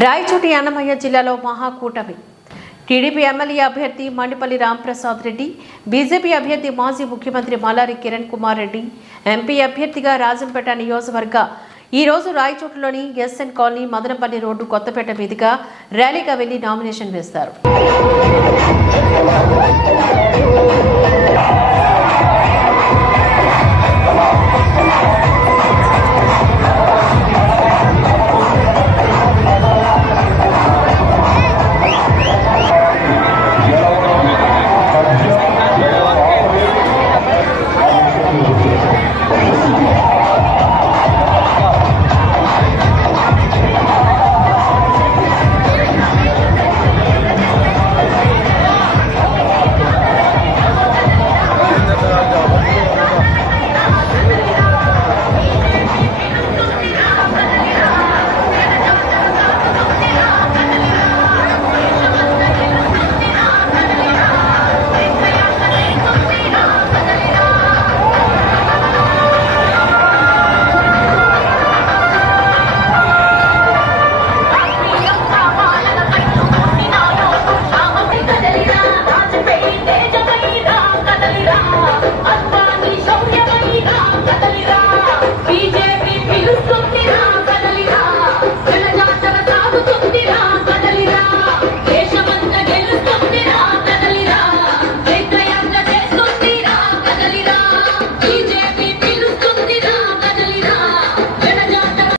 రాయచోటి అన్నమయ్య జిల్లాలో మహాకూటమి TDP MLA అభ్యర్థి మండిపల్లి రాంప్రసాద్ రెడ్డి, బీజేపీ అభ్యర్థి మాజీ ముఖ్యమంత్రి మల్లారి కిరణ్ కుమార్ రెడ్డి, ఎంపీ అభ్యర్థిగా రాజంపేట నియోజకవర్గ ఈ రోజు రాయచోటిలోని SN colony Madanapalle road Kothapeta మీదుగా ర్యాలీగా వెళ్లి నామినేషన్ వేస్తారు.